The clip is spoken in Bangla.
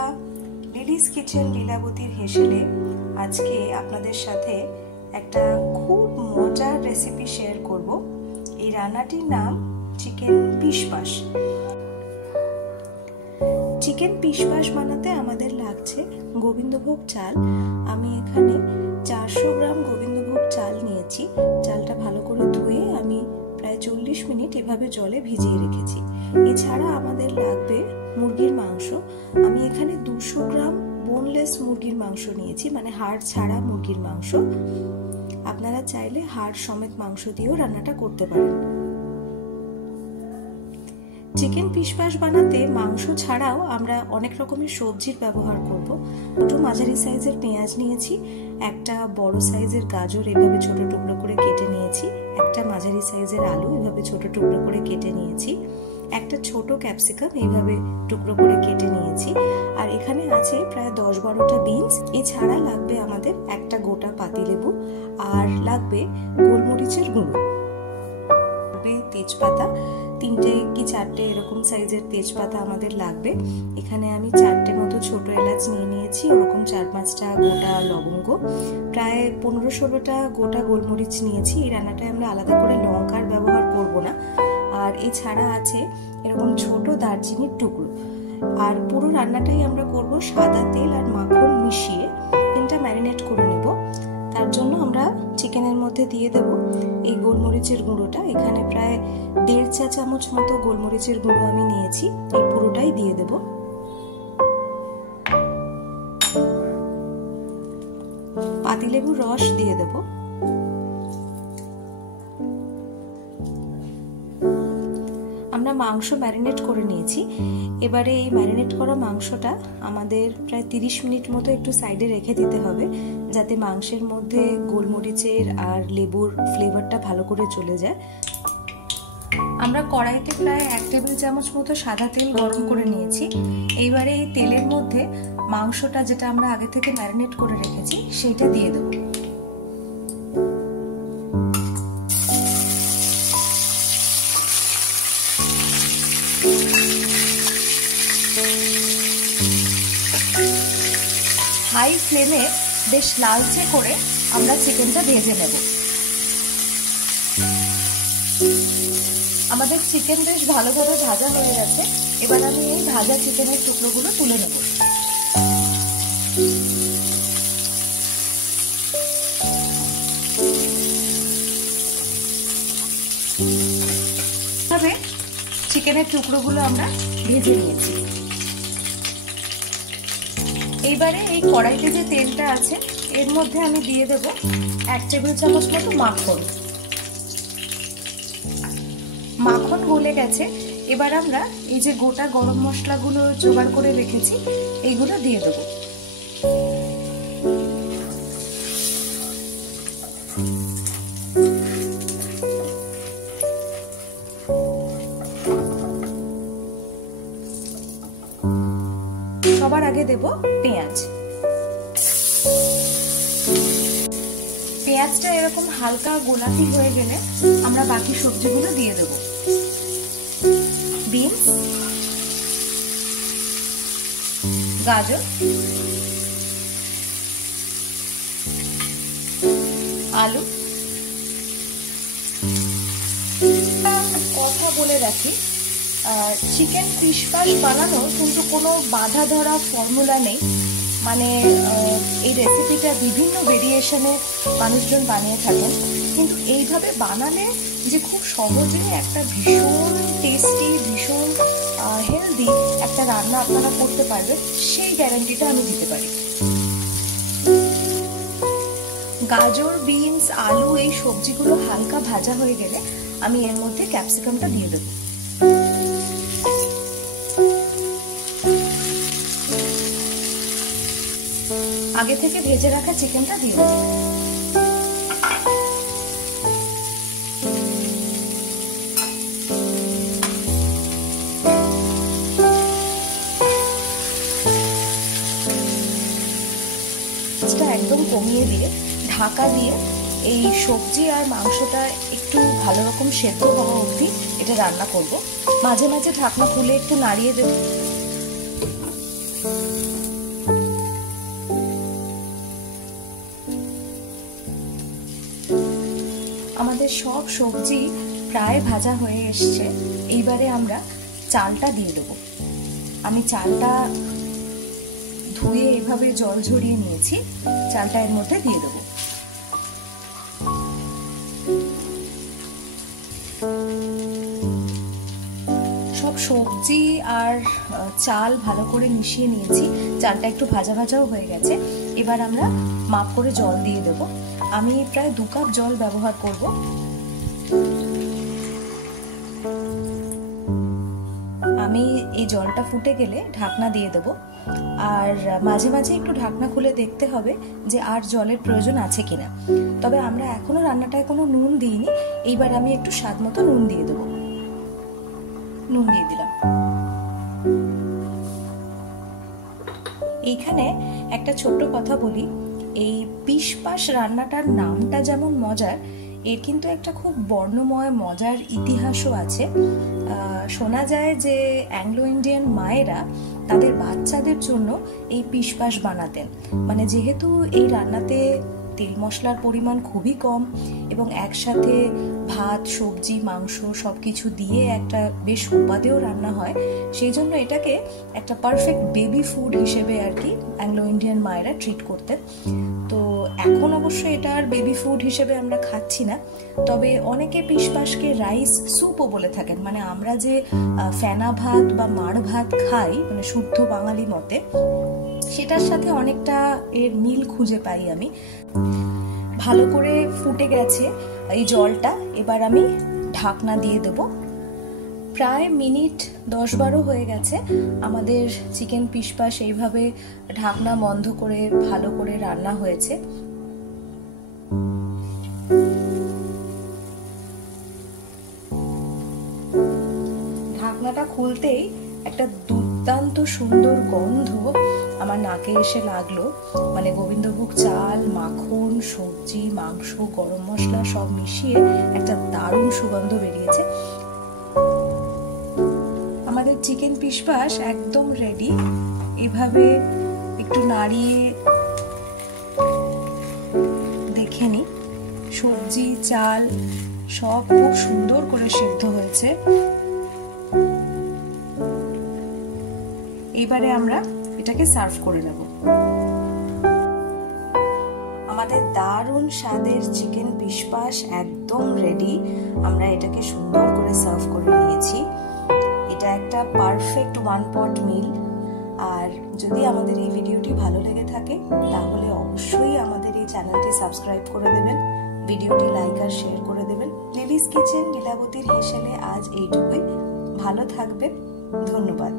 বন্ধুরা, লিলিস কিচেন লীলাবতীর হেসেলে আজকে আপনাদের সাথে একটা খুব মজার রেসিপি শেয়ার করব। এই রান্নাটির নাম চিকেন পিশপাশ। চিকেন পিশপাশ বানাতে আমাদের লাগছে গোবিন্দভোগ চাল। আমি এখানে 400 গ্রাম গোবিন্দভোগ চাল নিয়েছি। চালটা ভালো করে ধুয়ে আমি প্রায় 40 মিনিট এভাবে জলে ভিজিয়ে রেখেছি। এছাড়া আমাদের লাগবে মুরগির মাংস। আমি এখানে 200 গ্রাম বোনলেস মুরগির মাংস নিয়েছি, মানে হাড় ছাড়া মুরগির মাংস। আপনারা চাইলে হাড় সমেত মাংস দিয়েও রান্নাটা করতে পারেন। চিকেন পিশপাশ বানাতে মাংস ছাড়াও আমরা অনেক রকমের সবজির ব্যবহার করব। দুটো মাঝারি সাইজের পেঁয়াজ নিয়েছি, একটা বড় সাইজের গাজর এভাবে ছোট টুকরো করে কেটে নিয়েছি, একটা মাঝারি সাইজের আলু এভাবে ছোট টুকরো করে কেটে নিয়েছি, একটা ছোট ক্যাপসিকাম এইভাবে টুকরো করে কেটে নিয়েছি, আর এখানে আছে প্রায় 10-12টা বিনস। এছাড়া লাগবে আমাদের একটা গোটা পাতিলেবু, আর লাগবে গোলমরিচের গুঁড়ো, তেজপাতা 3টে কি 4টে এরকম সাইজের তেজপাতা আমাদের লাগবে। এখানে আমি 4টে মতো ছোট এলাচ নিয়ে নিয়েছি, ওরকম 4-5টা গোটা লবঙ্গ, প্রায় 15-16টা গোটা গোলমরিচ নিয়েছি। এই রান্নাটায় আমরা আলাদা করে লঙ্কার ব্যবহার করব না। আর এছাড়া আছে এরকম ছোট দারচিনির টুকরো। আর পুরো রান্নাটাই আমরা করব সাদা তেল আর মাখন মিশিয়ে। এটা ম্যারিনেট করে নেব। তার জন্য আমরা চিকেনের মধ্যে দিয়ে দেব এই গোলমরিচের গুঁড়োটা। এখানে প্রায় 1.5 চা চামচ মতো গোলমরিচের গুঁড়ো আমি নিয়েছি, এই পুরোটাই দিয়ে দেব। পাতিলেবুর রস দিয়ে দেব। আমরা মাংস ম্যারিনেট করে নিয়েছি। এবারে এই ম্যারিনেট করা মাংসটা আমাদের প্রায় 30 মিনিট মতো একটু সাইডে রেখে দিতে হবে, যাতে মাংসের মধ্যে গোলমরিচের আর লেবুর ফ্লেভারটা ভালো করে চলে যায়। আমরা কড়াইতে প্রায় 1 টেবিল চামচ মতো সাদা তেল গরম করে নিয়েছি। এইবারে এই তেলের মধ্যে মাংসটা, যেটা আমরা আগে থেকে ম্যারিনেট করে রেখেছি, সেইটা দিয়ে দেবো। হাই ফ্লেমে বেশ লালচে করে আমরা চিকেনটা ভেজে নেব। আমাদের চিকেন বেশ ভালোভাবে ভাজা হয়ে গেছে। এবার আমি এই ভাজা চিকেনের টুকরোগুলো তুলে নেব। তবে চিকেনের টুকরোগুলো আমরা ভেজে নিয়েছি। এইবারে এই কড়াইতে যে তেলটা আছে এর মধ্যে আমি দিয়ে দেব 1 টেবিল চামচ মতো মাখন। মাখন গলে গেছে। এবার আমরা এই যে গোটা গরম মশলাগুলো জোগাড় করে রেখেছি এইগুলো দিয়ে দেব। সবার আগে দেব পেঁয়াজ। পেঁয়াজটা এরকম হালকা গোলাপি হয়ে গেলে আমরা বাকি সবজিগুলো দিয়ে দেব। বিনস, গাজর, আলু। কথা বলে রাখি, চিকেন পিশপাশ বানানো কিন্তু কোনো বাধা ধরা ফর্মুলা নেই। মানে এই রেসিপিটা বিভিন্ন ভেরিয়েশনে মানুষজন বানিয়ে থাকেন, কিন্তু এইভাবে বানালে যে খুব সহজে একটা ভীষণ টেস্টি, ভীষণ হেলদি একটা রান্না আপনারা করতে পারবেন, সেই গ্যারান্টিটা আমি দিতে পারি। গাজর, বিনস, আলু এই সবজিগুলো হালকা ভাজা হয়ে গেলে আমি এর মধ্যে ক্যাপসিকামটা দিয়ে দেব। আগে থেকে ভেজে রাখা চিকেনটা দিয়ে দেব। একদম কমিয়ে দিয়ে ঢাকা দিয়ে এই সবজি আর মাংসটা একটু ভালো রকম সেদ্ধ হওয়া অবধি এটা রান্না করব। মাঝে মাঝে ঢাকনা খুলে একটু নাড়িয়ে দেব। সব সবজি প্রায় ভাজা হয়ে এসছে। এইবারে আমরা চালটা দিয়ে দেবো। আমি চালটা ধুয়ে এভাবে জল ঝরিয়ে নিয়েছি, চালটা এর মধ্যে দিয়ে দেবো। সব সবজি আর চাল ভালো করে মিশিয়ে নিয়েছি, চালটা একটু ভাজা ভাজাও হয়ে গেছে। এবার আমরা মাপ করে জল দিয়ে দেবো। আমি প্রায় 2 কাপ জল ব্যবহার করব। আমি এই জলটা ফুটে গেলে ঢাকনা দিয়ে দেব, আর মাঝে মাঝে একটু ঢাকনা খুলে দেখতে হবে যে আর জলের প্রয়োজন আছে কিনা। তবে আমরা এখনো রান্নাটায় কোনো নুন দিইনি, এইবার আমি একটু স্বাদ মতো নুন দিয়ে দেবো। নুন দিয়ে দিলাম। এইখানে একটা ছোট্ট কথা বলি, এই পিশপাশ রান্নাটার নামটা যেমন মজার, এর কিন্তু একটা খুব বর্ণময় মজার ইতিহাসও আছে। শোনা যায় যে অ্যাংলো ইন্ডিয়ান মায়েরা তাদের বাচ্চাদের জন্য এই পিশপাশ বানাতেন। মানে যেহেতু এই রান্নাতে তেল মশলার পরিমাণ খুবই কম এবং একসাথে ভাত, সবজি, মাংস সব কিছু দিয়ে একটা বেশ উপাদেয় রান্না হয়, সেই জন্য এটাকে একটা পারফেক্ট বেবি ফুড হিসেবে আর কি অ্যাংলো ইন্ডিয়ান মায়েরা ট্রিট করতেন। তো এখন অবশ্য এটা আর বেবি ফুড হিসেবে আমরা খাচ্ছি না, তবে অনেকে পিশপাশকে রাইস স্যুপও বলে থাকেন। মানে আমরা যে ফেনা ভাত বা মাড় ভাত খাই, মানে শুদ্ধ বাঙালি মতে, সেটার সাথে অনেকটা এর মিল খুঁজে পাই আমি। ভালো করে ফুটে গেছে এই জলটা, এবার আমি ঢাকনা দিয়ে দেব। প্রায় মিনিট 10-12 হয়ে গেছে আমাদের চিকেন পিশপাশ এইভাবে ঢাকনা বন্ধ করে ভালো করে রান্না হয়েছে। ঢাকনাটা খুলতেই একটা দুর্দান্ত সুন্দর গন্ধ আমার নাকে এসে লাগলো। মানে গোবিন্দভোগ চাল, মাখন, সবজি, মাংস, গরম মশলা সব মিশিয়ে একটা দারুণ সুগন্ধ বেরিয়েছে। আমাদের চিকেন পিশপাশ একদম রেডি। এভাবে একটু নাড়িয়ে দেখে নি, সবজি, চাল সব খুব সুন্দর করে সিদ্ধ হয়েছে। এবারে আমরা এটাকে সার্ভ করে নেব। আমাদের দারুণ স্বাদের চিকেন পিশপাশ একদম রেডি। আমরা এটাকে সুন্দর করে সার্ভ করে নিয়েছি। এটা একটা পারফেক্ট ওয়ান পট মিল। আর যদি আমাদের এই ভিডিওটি ভালো লেগে থাকে তাহলে অবশ্যই আমাদের এই চ্যানেলটি সাবস্ক্রাইব করে দেবেন, ভিডিওটি লাইক আর শেয়ার করে দেবেন। লিলিস কিচেন লীলাবতীর হেসেলে আজ এইটুকুই। ভালো থাকবেন, ধন্যবাদ।